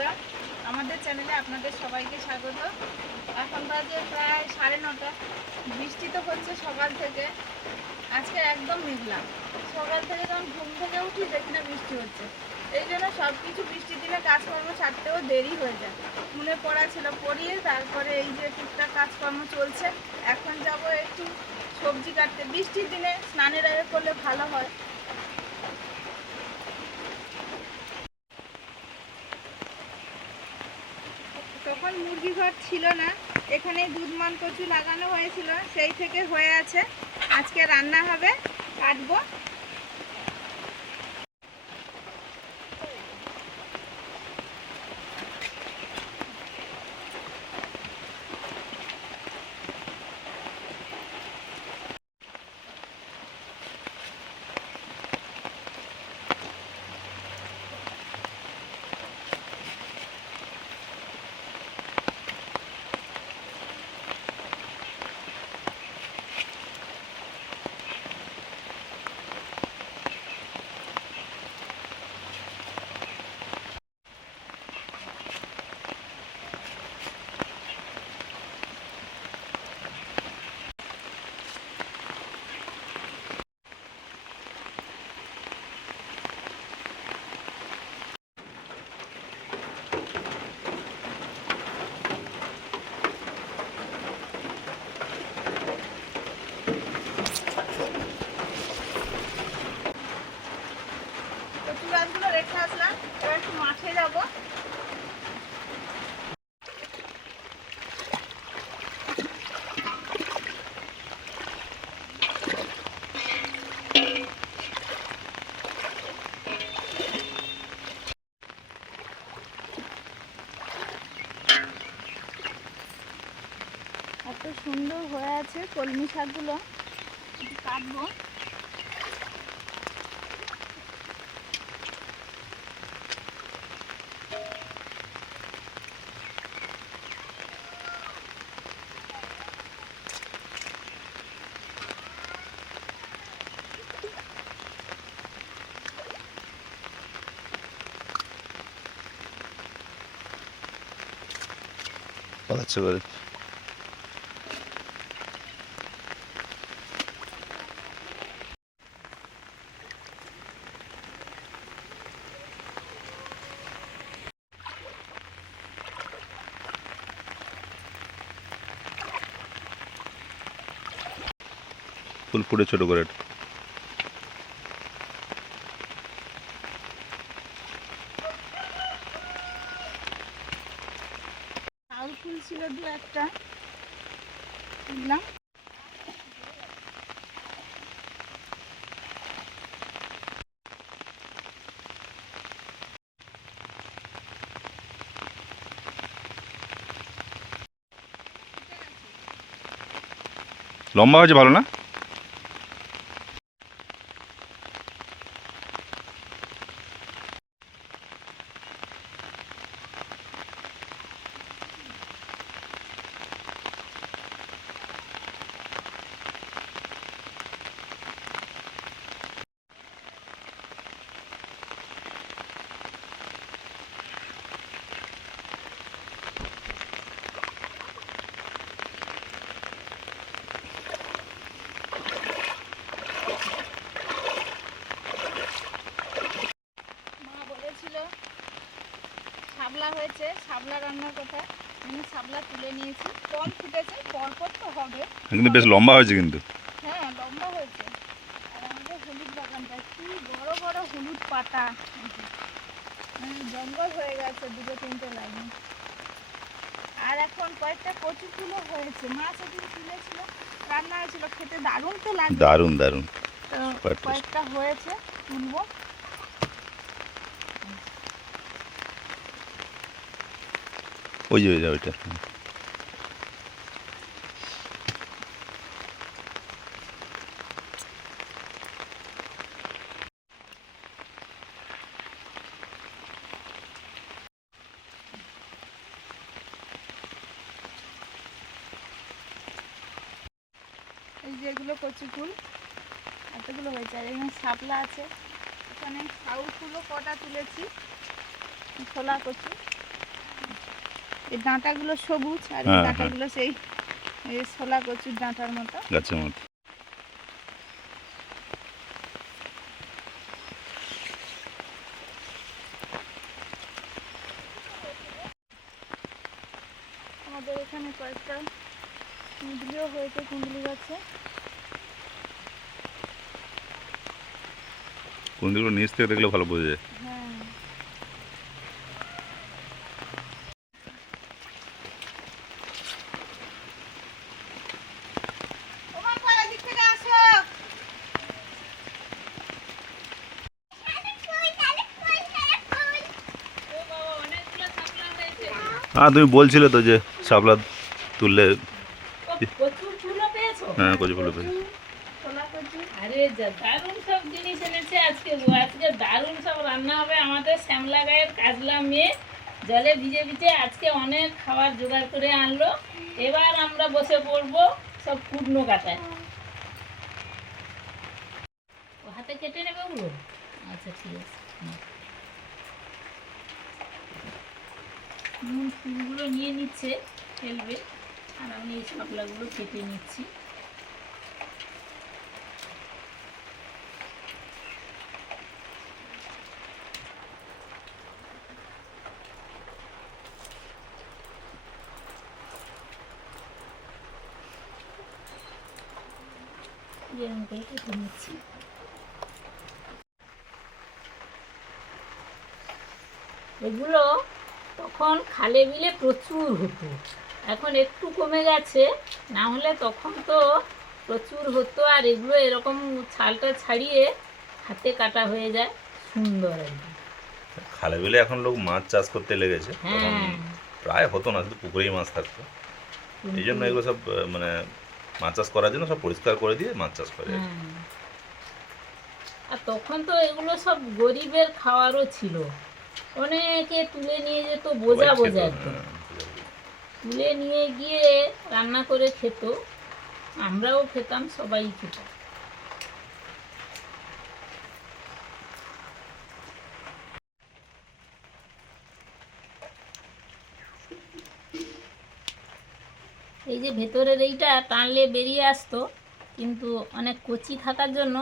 বন্ধুরা, আমাদের চ্যানেলে আপনাদের সবাইকে স্বাগত। এখন বাজে প্রায় সাড়ে নটা। বৃষ্টি তো হচ্ছে সকাল থেকে। আজকে একদম মেঘলা। সকাল থেকে যখন ঘুম থেকে উঠি, দেখি না বৃষ্টি হচ্ছে। এই জন্য সব কিছু বৃষ্টির দিনে কাজকর্ম ছাড়তেও দেরি হয়ে যায়। মনে পড়া ছিল পড়িয়ে, তারপরে এই যে টুকটাক কাজকর্ম চলছে। এখন যাব একটু সবজি কাটতে। বৃষ্টির দিনে স্নানের আগে করলে ভালো হয় তখন মুরগি ঘর ছিল না এখানে দুধমান কচু লাগানো হয়েছিল, সেই থেকে হয়ে আছে। আজকে রান্না হবে, কাটবো কচু গাছগুলো রেখে আসলাম এবার একটু মাঠে যাব এত সুন্দর হয়ে আছে কলমি শাকগুলো কাটবো। পালাচ্ছে করে ফুল ফুটে ছোট করে। ফুল ছিল দু একটা। লম্বা হয়েছে ভালো না মা বলেছিল শাবলা হয়েছে শাবলা রান্নার কথা আমি শাবলা তুলে নিয়েছি। কম ফুটেছে পরপর তো হবে। কিন্তু বেশ লম্বা হয়েছে কিন্তু। হ্যাঁ লম্বা হয়েছে। আর আমাদের হলুদ বাগানটা কি বড় বড় হলুদ পাতা। জঙ্গল হয়ে গেছে দুটো তিনটে লাইনে। আর এখন কয়েকটা কচু ফুলও হয়েছে। মা সেদিন তুলেছিল রান্না হয়েছিল খেতে দারুণ তো লাগে। দারুণ দারুণ. কয়েকটা হয়েছে তুলবো। ওই যে ওই যে, ওইটা। এই যে এগুলো কচু ফুল, এতগুলো হয়েছে। আর এখানে শাপলা আছে। এখানে সাউ ফুলও কটা তুলেছি, ছোলা কচু। এই ডাঁটাগুলো সবুজ আর এই হ্যাঁ, ডাঁটাগুলো সেই ছোলা কচুর ডাঁটার মতো। গাছের মতো। আমাদের এখানে কয়েকটা কুঁদলিও হয়েছে কুঁদলি গাছে। কোন নিচ থেকে দেখলে ভালো বোঝা যায় হ্যাঁ ওমা কই এদিক থেকে আসো হ্যাঁ তুমি বলছিলে তো যে শাপলা তুললে পেয়েছ? হ্যাঁ কচু ফুলে পেয়ে ছোলা কচু আরে দারুণ সব জিনিস এনেছে আজকে আজকে দারুণ সব রান্না হবে আমাদের শ্যামলা গায়ের কাজলা মেয়ে। জলে ভিজে ভিজে আজকে অনেক খাবার জোগাড় করে আনলো। এবার আমরা বসে পড়ব সব কুটনো কাটায়। হাতে কেটে নেবে ওগুলো? আচ্ছা ঠিক আছে হুম। নুন ফুলগুলো নিয়ে নিচ্ছে ফেলবে আর আমি এই শাপলাগুলো কেটে নিচ্ছি এরকম করে কেটে নিচ্ছি এগুলো তখন খালে বিলে প্রচুর হতো। এখন একটু কমে গেছে না হলে তখন তো প্রচুর হতো আর এগুলো এরকম ছালটা ছাড়িয়ে হাতে কাটা হয়ে যায় সুন্দর একদম। খালে বিলে এখন লোক মাছ চাষ করতে লেগেছে হ্যাঁ। প্রায় হতো না শুধু পুকুরেই মাছ থাকতো। এই জন্য এগুলো সব মানে মাছ চাষ করার জন্য সব পরিষ্কার করে দিয়ে মাছ চাষ করে। হ্যাঁ। আর তখন তো এগুলো সব গরিবের খাওয়ারও ছিল। অনেকে তুলে নিয়ে যেত বোঝা বোঝা একদম। তুলে নিয়ে গিয়ে রান্না করে খেত আমরাও খেতাম সবাই খেত। এই যে ভেতরের এইটা টানলে বেরিয়ে আসতো কিন্তু অনেক কচি থাকার জন্য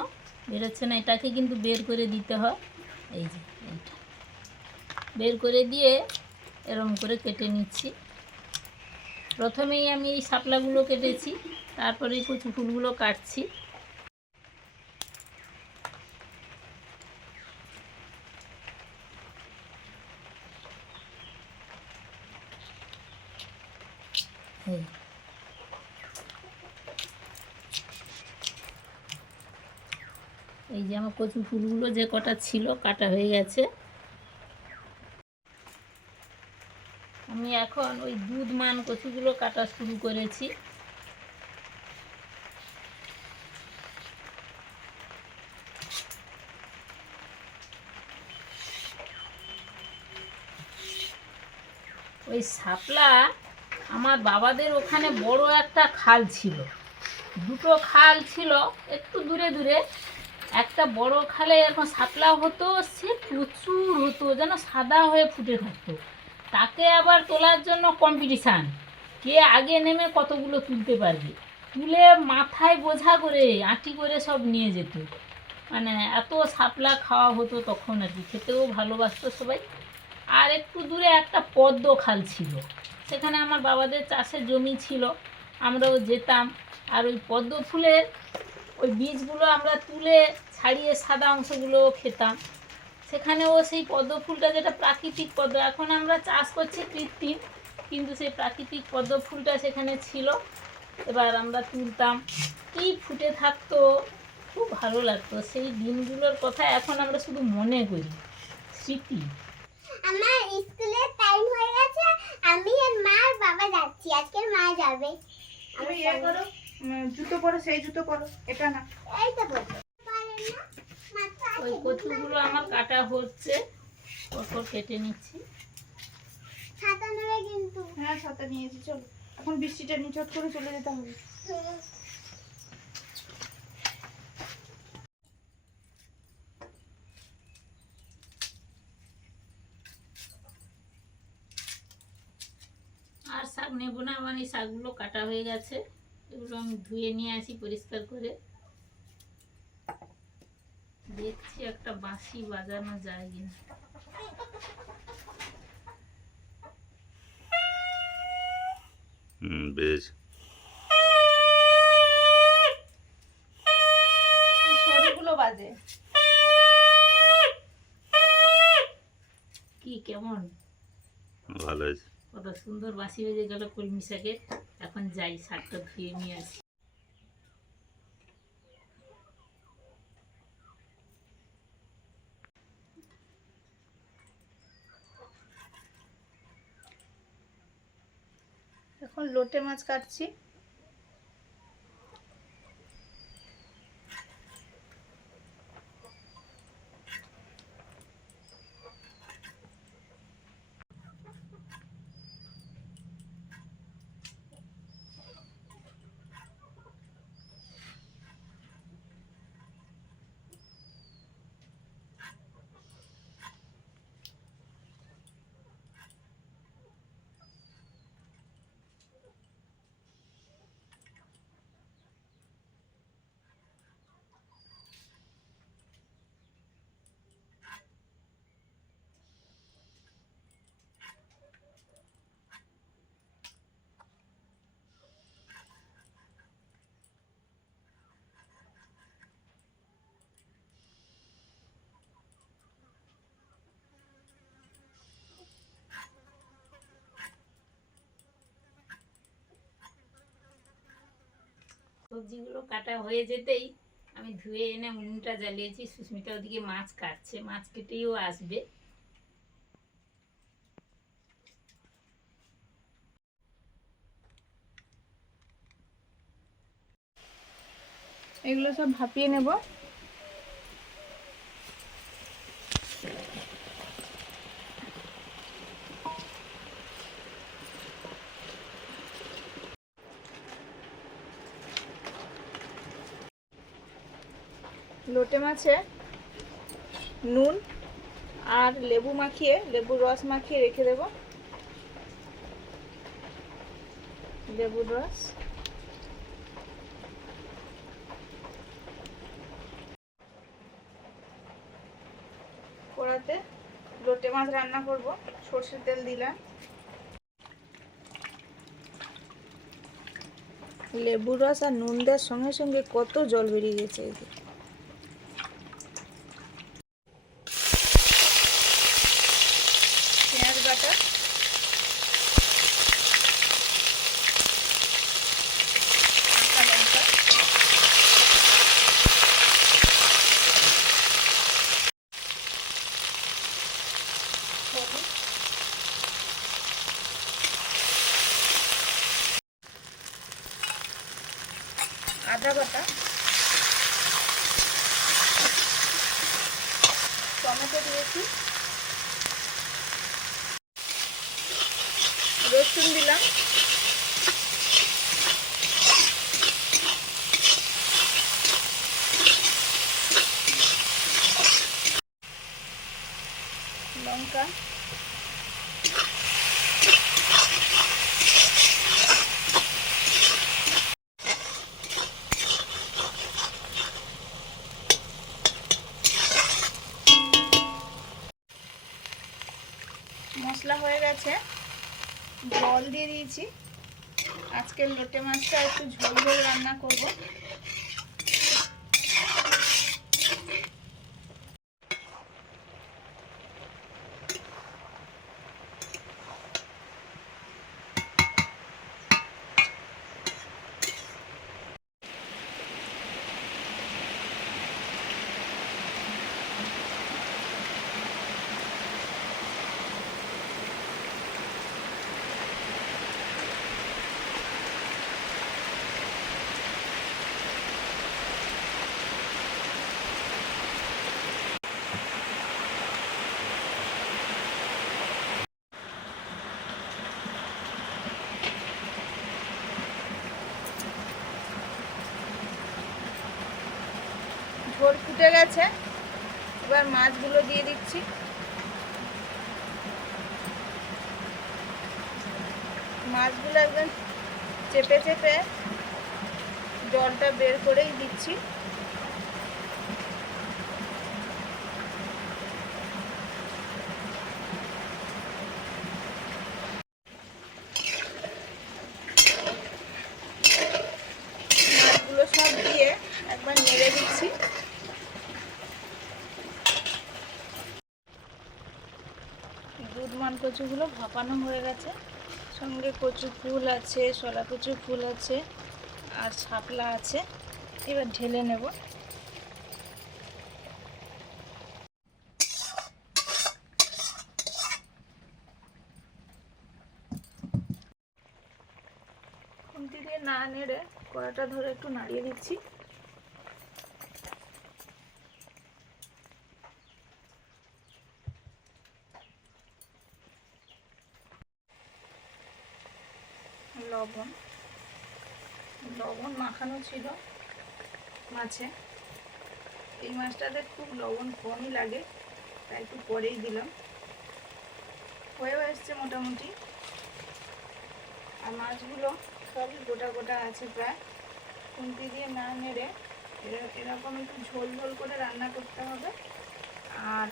বেরোচ্ছে না এটাকে কিন্তু বের করে দিতে হয়। এই যে এইটা। বের করে দিয়ে এরম করে কেটে নিচ্ছি। প্রথমেই আমি এই শাপলাগুলো কেটেছি, তারপরে কচু ফুলগুলো কাটছি। এই যে আমার কচু ফুলগুলো যে কটা ছিল, কাটা হয়ে গেছে। আমি এখন ওই দুধ মান কচুগুলো কাটা শুরু করেছি। ওই শাপলা আমার বাবাদের ওখানে বড় একটা খাল ছিল। দুটো খাল ছিল একটু দূরে দূরে। একটা বড় খালে এখন শাপলা হতো, সে প্রচুর হতো, যেন সাদা হয়ে ফুটে থাকতো। তাকে আবার তোলার জন্য কম্পিটিশান কে আগে নেমে কতগুলো তুলতে পারবে? তুলে মাথায় বোঝা করে, আঁটি করে সব নিয়ে যেত। মানে এত শাপলা খাওয়া হতো তখন আর কি, খেতেও ভালোবাসত সবাই। আর একটু দূরে একটা পদ্ম খাল ছিল। সেখানে আমার বাবাদের চাষের জমি ছিল। আমরাও যেতাম। আর ওই পদ্ম ফুলের ওই বীজগুলো আমরা তুলে ছাড়িয়ে সাদা অংশগুলো খেতাম। সেখানেও সেই পদ্ম ফুলটা যেটা প্রাকৃতিক পদ্ম এখন আমরা চাষ করছি কৃত্রিম কিন্তু সেই প্রাকৃতিক পদ্ম ফুলটা সেখানে ছিল। এবার আমরা তুলতাম। কি ফুটে থাকতো খুব ভালো লাগতো। সেই দিনগুলোর কথা এখন আমরা শুধু মনে করি। স্মৃতি। আমার স্কুলের টাইম হয়ে গেছে আমি আর মা আর বাবা যাচ্ছি। আজকের মা যাবে। তুমি ইয়ে করো জুতো পরো সেই জুতো পরো। এটা না। এই তো বলছো। ওই কচুগুলো আমার কাটা হচ্ছে। পরপর কেটে নিচ্ছি। ছাতা নেবে কিন্তু। হ্যাঁ সাথে নিয়েছি চলো। এখন বৃষ্টিটা নিচট করে চলে যেতে হবে। হুম। শাক নেব না আমার এই শাকগুলো কাটা হয়ে গেছে। এগুলো আমি ধুয়ে নিয়ে আসি পরিষ্কার করে। দেখছি একটা বাঁশি বাজানো যায় কিনা। হুম বেশ। এই বাজে। কি কেমন? ভালো কত সুন্দর বাঁশি বেজে গেল কলমি শাকের। এখন যাই শাকটা ধুয়ে নিয়ে আসি। লোটে মাছ কাটছি। সবজিগুলো কাটা হয়ে যেতেই আমি ধুয়ে এনে উনুনটা জ্বালিয়েছি। সুস্মিতা ওদিকে মাছ কাটছে, মাছ কেটেও আসবে। এগুলো সব ভাপিয়ে নেব। লোটে মাছে নুন আর লেবু মাখিয়ে লেবুর রস মাখিয়ে রেখে দেব। লেবুর রস। কড়াতে লোটে মাছ রান্না করব। সর্ষের তেল দিলাম। লেবুর রস আর নুন দেওয়ার সঙ্গে সঙ্গে কত জল বেরিয়ে গেছে এই যে। পেঁয়াজ বাটা কাঁচা লঙ্কা হলুদ আদা বাটা টমেটো দিয়েছি রসুন দিলাম লঙ্কা মশলা হয়ে গেছে। জল দিয়ে দিয়েছি। আজকের লোটে মাছটা একটু ঝোল ঝোল রান্না করব ঝোল ফুটে গেছে। এবার মাছগুলো দিয়ে দিচ্ছি। মাছগুলো একদম চেপে চেপে জলটা বের করেই দিচ্ছি মাছগুলো সব দিয়ে একবার নেড়ে দিচ্ছি দুধ মান কচুগুলো ভাপানো হয়ে গেছে। সঙ্গে কচু ফুল আছে, শলা কচু ফুল আছে, আর শাপলা আছে। এবার ঢেলে নেব। খুন্তি দিয়ে না নেড়ে কড়াটা ধরে একটু নাড়িয়ে দিচ্ছি লবণ লবণ মাখানো ছিল মাছে। এই মাছটাতে খুব লবণ কমই লাগে, তাই একটু পরেই দিলাম। হয়েও এসছে মোটামুটি। আর মাছগুলো সবই গোটা গোটা আছে প্রায়। খুন্তি দিয়ে না নেড়ে এরা- এরকম একটু ঝোল ঝোল করে রান্না করতে হবে। আর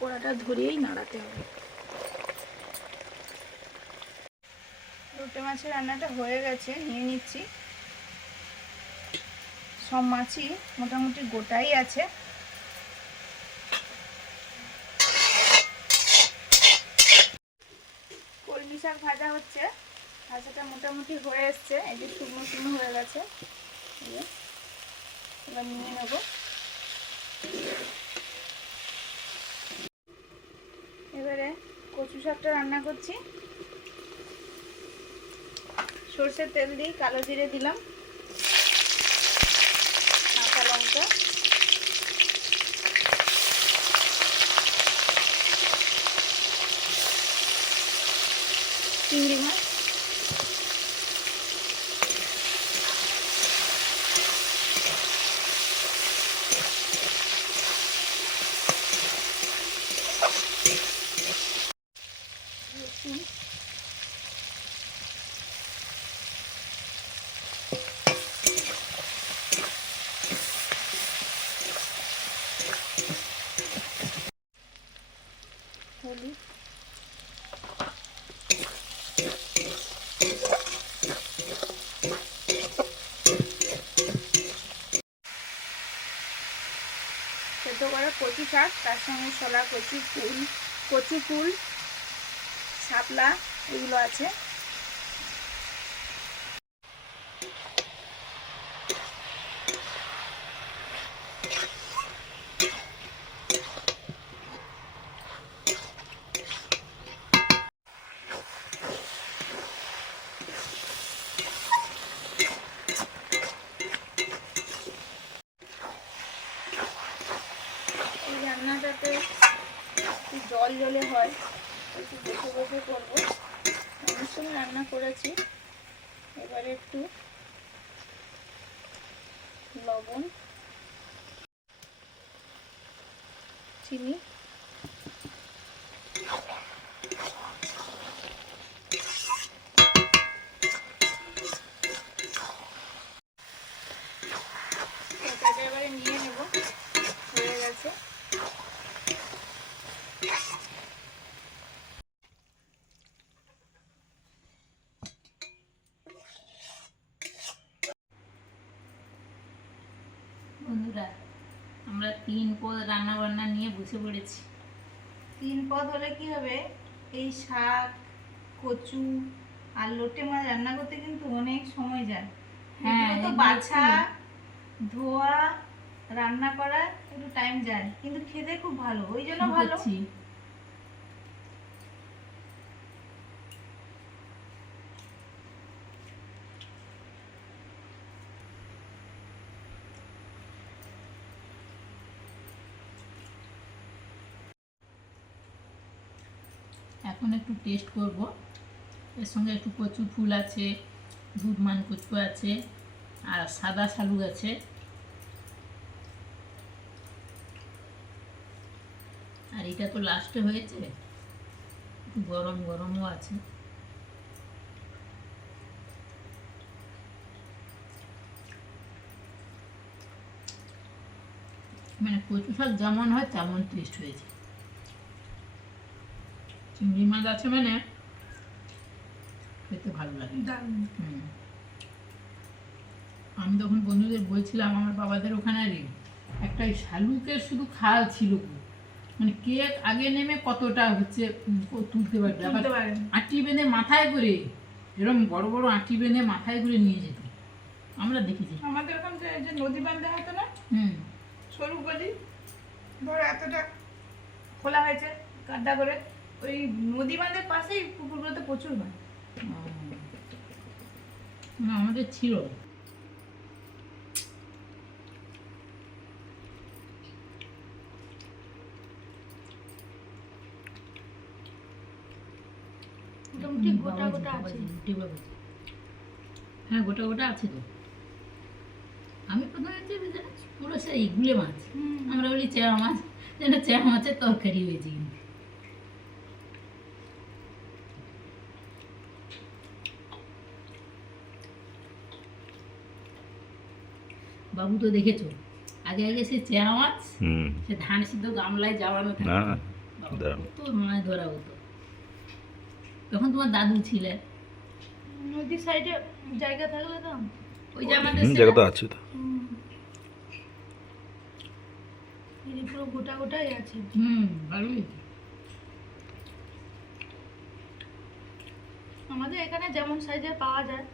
কড়াটা ধরিয়েই নাড়াতে হবে। লোটে মাছের রান্নাটা হয়ে গেছে, নিয়ে নিচ্ছি। সব মাছই মোটামুটি গোটাই আছে। কলমি শাক ভাজা হচ্ছে, ভাজাটা মোটামুটি হয়ে এসছে, এই যে শুকনো শুকনো হয়ে গেছে। এবার নিয়ে নেব। এবারে কচু শাকটা রান্না করছি। সর্ষের তেল দিই কালো জিরে দিলাম। কাঁচা লঙ্কা। চিংড়ি মাছ রসুন হলুদ সেদ্ধ করা কচু শাক তার সঙ্গে শোলা কচু ফুল কচু ফুল শাপলা এগুলো আছে এই রান্নাটাতে একটু জল জলে হয় একটু বসে বসে করব অনেক সময় রান্না করেছি এবারে একটু লবণ চিনি। নিয়ে নেব হয়ে গেছে বন্ধুরা আমরা তিন পদ রান্না নিয়ে পড়েছি। তিন পদ হলে কি হবে? এই শাক কচু আর লোটে মাছ রান্না করতে কিন্তু অনেক সময় যায়। হ্যাঁ, তো বাছা ধোয়া রান্না করা একটু টাইম যায়। কিন্তু খেতে খুব ভালো ওই জন্য ভালো। এখন একটু টেস্ট করব। এর সঙ্গে একটু কচু ফুল আছে দুধ মান কচু আছে, আর সাদা শালু আছে। আর এটা তো লাস্টে হয়েছে, একটু গরম গরমও আছে। মানে কচু শাক যেমন হয়, তেমন টেস্ট হয়েছে। চিংড়ি মাছ আছে মানে খেতে ভালো লাগে। আমি তখন বন্ধুদের বলছিলাম আমার বাবাদের ওখানে আরে একটা শালুকের শুধু খাল ছিল মানে কে আগে নেমে কতটা হচ্ছে তুলতে পারবে আটি বেঁধে মাথায় করে এরকম বড় বড় আটি বেঁধে মাথায় করে নিয়ে যেত। আমরা দেখেছি। আমাদের ওখান যে যে নদী বান্ধা হতো না হুম। সরু গলি ধরো এতটা খোলা হয়েছে গাড্ডা করে। ওই নদী বাঁধের পাশেই পুকুরগুলোতে প্রচুর হয় না আমাদের ছিল। মোটামুটি গোটা গোটা আছে। বাবাজি, বাবাজি। হ্যাঁ গোটা গোটা আছে তো। আমি প্রথমে পুরো সেই গুলে মাছ। আমরা বলি চেয়া মাছ যেন চেয়া মাছের তরকারি হয়েছে কিন্তু। বাবু তো দেখেছ? আগে আগে সে চেয়া মাছ সে ধান সিদ্ধ গামলায় যাওয়ানো। কত মাছ ধরা হতো। তখন তোমার দাদু ছিলেন। নদীর সাইডে জায়গা থাকলে তো। ওই যে আমাদের জায়গা তো আছে তো। পুরো গোটা গোটাই আছে। হুম ভালোই। আমাদের এখানে যেমন সাইজের পাওয়া যায়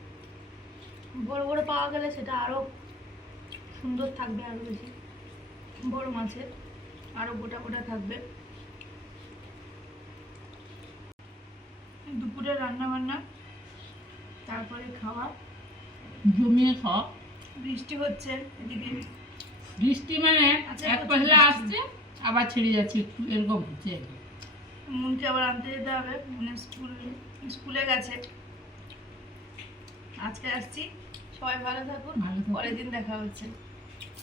বড় বড় পাওয়া গেলে সেটা আরও সুন্দর থাকবে আরও বেশি। বড় মাছের আরও গোটা গোটা থাকবে। দুপুরে রান্না বান্না তারপরে খাওয়া। জমিয়ে খাওয়া। বৃষ্টি হচ্ছে এদিকে। বৃষ্টি মানে আচ্ছা, এক বৃষ্টি। আসছে আবার ছেড়ে যাচ্ছে এরকম হচ্ছে। মনকে আবার আনতে যেতে হবে মানে স্কুল স্কুলে গেছে। আজকে আসছি সবাই ভালো থাকুন। পরের দিন দেখা হচ্ছে।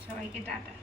সবাইকে টাটা।